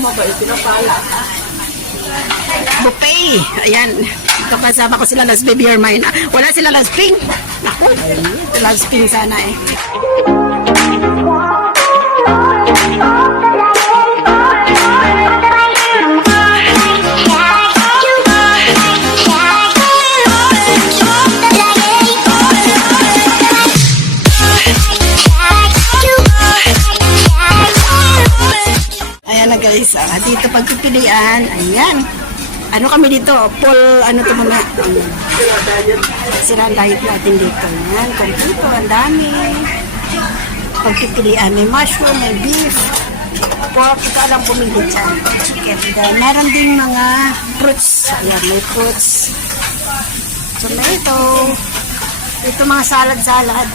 mabait, pinapala. Buffet. Ayan. Ito kasama ko sila Las Baby or Mine. Wala sila Las Ping. Naku. Las Ping sana eh. Ayan na guys, dito pagpipilian, ayan. Ano kami dito? Ano to mga? Sila ang diet natin dito. Ayan, kompleto, ang dami. Pagpipilian, may mushroom, may beef, pork, ikaw lang pumili dyan. Chicken. Then, meron din mga fruits. Ayan, may fruits. Tomato. Ito mga salad-salad.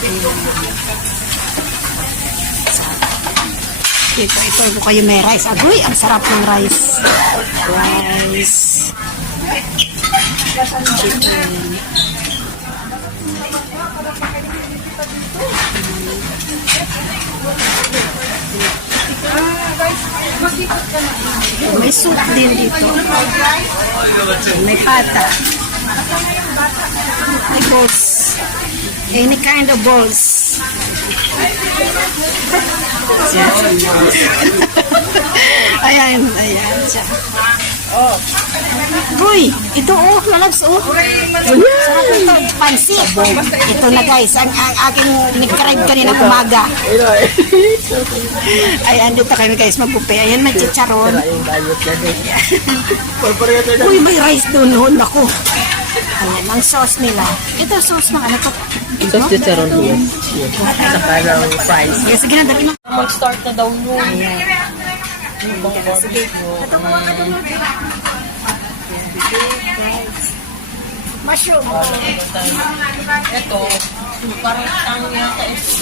Ito ko yung may rice. Agoy, ang sarap ng rice. Rice. Chicken. May soup din dito. May pata. May balls. Any kind of balls. Ayan, ayan siya. Uy, ito lalabs sarap ito, pansit. Ito na guys, ang aking nag-crave kanina umaga. Ayan, dito kami guys magpupe. Ayan, may chicharon. Uy, may rice doon, ako. Ayan, ang sauce nila. Ito sauce ng ano to? Sauce chicharon here. Saka ng fries. Sige na, dali na. Mag-start na daw yun. Ayan. Sige. Ito mo ka doon. Mushroom. Ito, parang tang yata ito.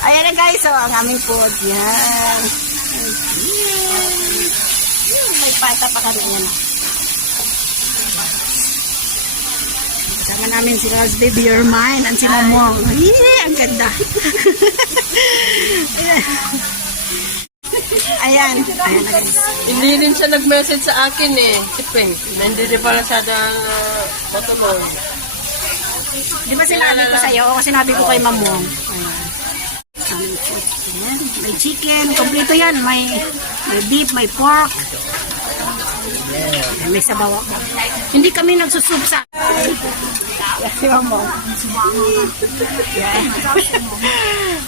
Ayan na guys, so ang aming food. Yan. May pata pa kami yan. Kasama namin si Las Baby or Mine and si Momong. Yeah, ang ganda. Ayan. Ayan na guys. Hindi rin siya nag-message sa akin eh. Si Pink. Hindi rin pala siya matulog. Di ba sinabi ko sa'yo? O sinabi ko kay Mamong. Ayan. Aming food. Ayan. May chicken. Kompleto yan. May beef, may pork. Ayan, may sabaw ako. Hindi kami nagsusub sa... Si Mamong.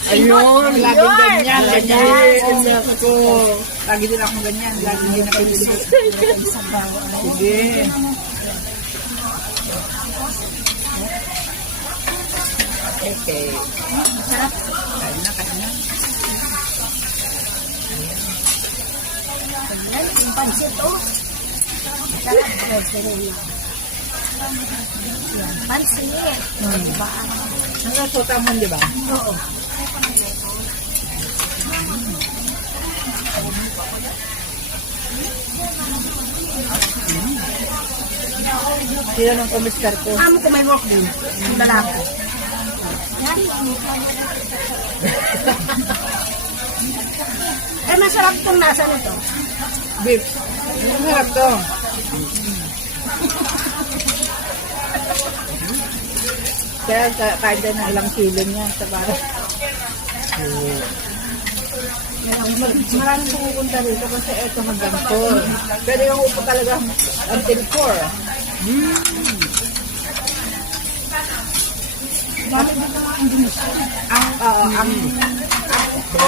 Ayun, laging ganyan. Ganyan. Ako. Lagi din ako ganyan. Lagi din ako ganyan. Sige. Okay. Sarap. Kain na, kain na. Ayan, yung pansit oh. Sarap. Pansit. Diba? Ang rasuta mo, di ba? Oo. Sino nang kumiskar ko? Amo ko may work din. Ang lalaki. Yan. Eh, masarap itong nasa nito. Beef. Ang harap to. Kaya kahit din ng ilang kilo niya sa para. Maraming pumupunta rito kasi ito hanggang 4. Pero yung upo talaga until 4.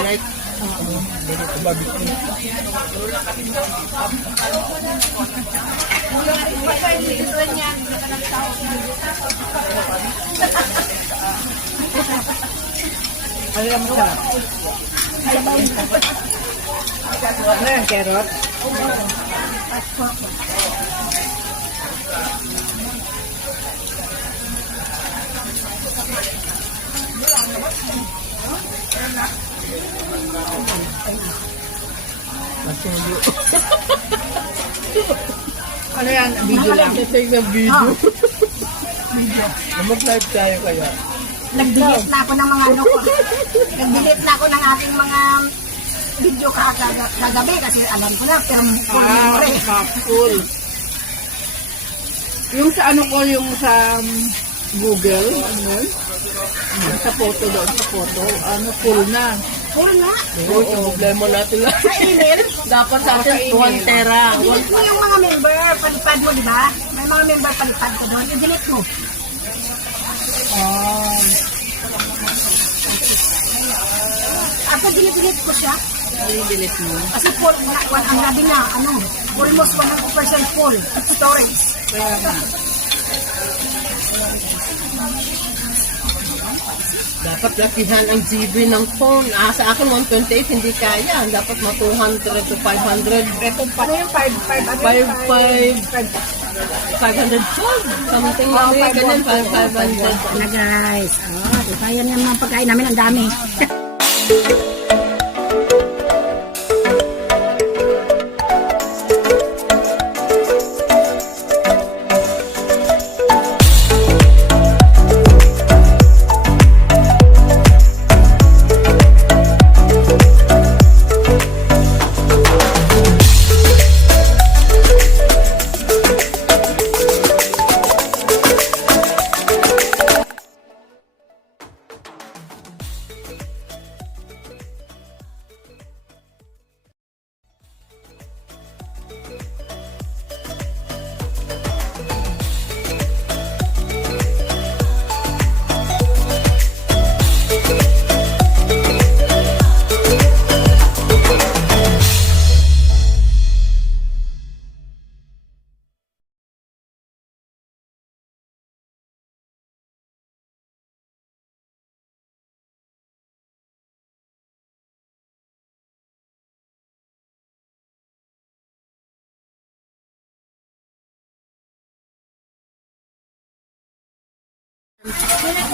Like, ano yung masarap? Ano yung carrot? Ano yan? Video lang? take ng video. Mag-live tayo kaya. Nag-delete na ako ng mga ano ko. Nag-delete na ako ng aking mga video kagabi kasi alam ko na, pero full memory. Full. Yung sa ano ko, yung sa Google, ano yun? Yung sa photo doon, sa photo, ano, full na. Full nga. Oo, problema natin lang. Sa email, Dapat sa atin, 1 tera. delete mo yung mga member, palipad mo, di ba? May mga member palipad ko doon, i-delete mo. Ako delete ko siya. I-delete mo. Kasi full, ang sabi niya, ano, almost 100% full storage. Dapat lakihan ang GB ng phone. Sa akin, 128, hindi kaya. Dapat 200 to 500. Ano yung 500? 512. Something lang yun. Ganyan, 500. Na guys, diba yan yung mga pagkain namin, ang dami.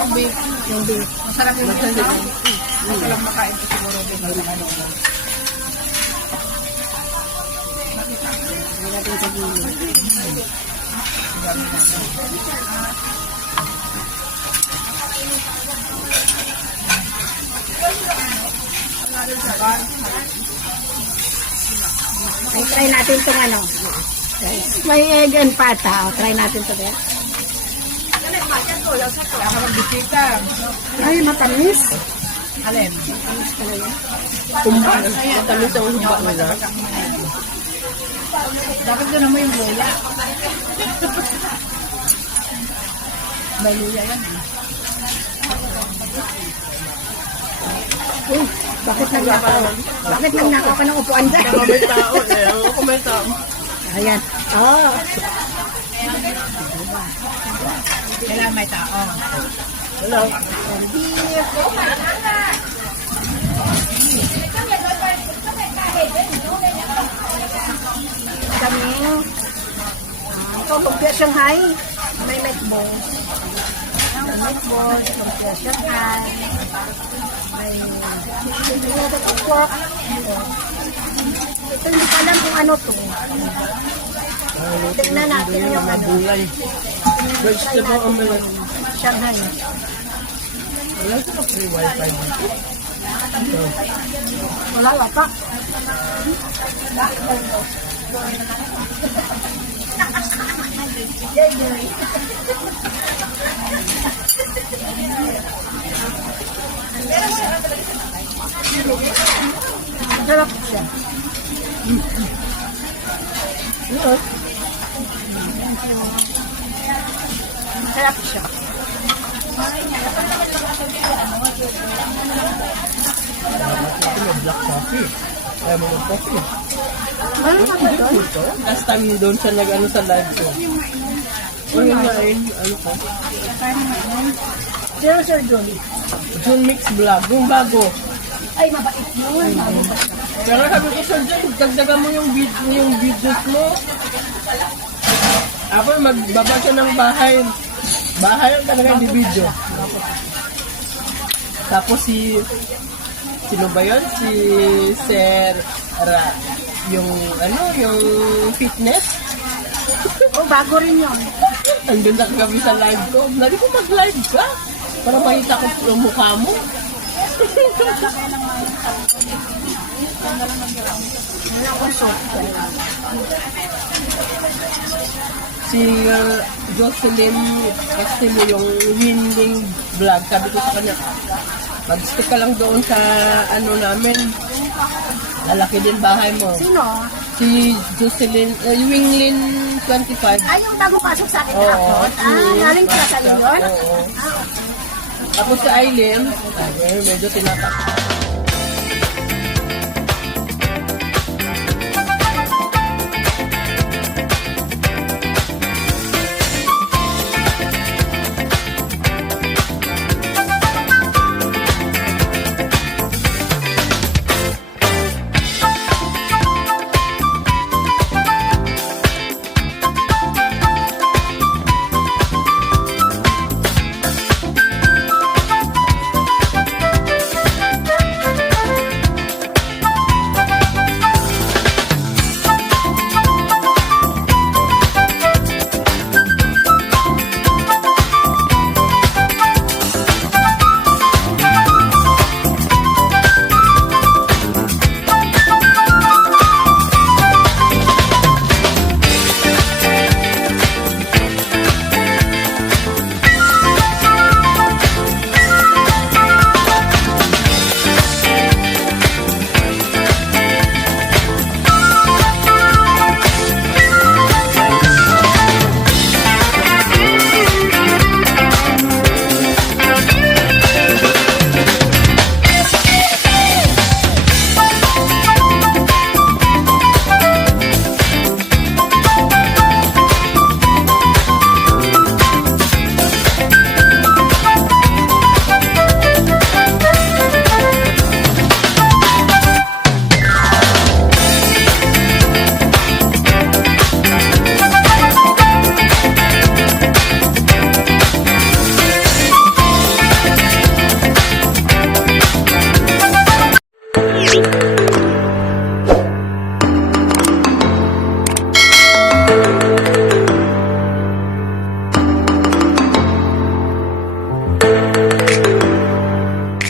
Yung beef. Masarap yung beef. Ito lang makain ko siguro din. Ay, try natin itong ano. May egg and pata. Try natin ito. Ako magbisita. Ay, matamis. Alin? Humba. Matamis ang humba nila. Dapat gano'n mo yung luya. May luya yan. Uy, bakit nagnakaw? Bakit nagnakaw ka ng upuan dyan? Kaya may tao eh. Ako may tao. Ayan. Oh. Kailangan may tao. Hello. Kaming ito, lumpia Shanghai. May meatballs. Meatballs, lumpia Shanghai. May pork. Ito hindi pa alam kung ano to. Tignan natin yung Mga gulay. Vegetable omelette. Shanghai. Wala sa free wifi dito. Wala yata. Sarap siya. Sarap siya. Black coffee. Kaya mo ng coffee. Ano pa ba doon? Last time doon siya nag-ano sa live ko. Ano nga eh? Ano ko? Zero Sir John. June Mix Vlog. Yung bago. Ay, mabait yun. Pero sabi ko sa June, dagdagan mo yung videos mo. Ako magbaba siya ng bahay. Bahay ang talaga hindi video. Tapos sino ba yun? Si Sir yung fitness. Oh, bago rin yun. Andun na kami sa live ko. Sabi ko mag-live ka. Parang makita ko yung mukha mo. Si Jocelyn Castillo, yung winning vlog, sabi ko sa kanya, mag-stick ka lang doon sa ano namin. Lalaki din bahay mo. Sino? Si Jocelyn, yung Winglin 25. Ay, yung bago pasok sa akin Oo. kahapon. Galing pala sa inyo yun? Oo. Tapos si Aileen, medyo tinatak.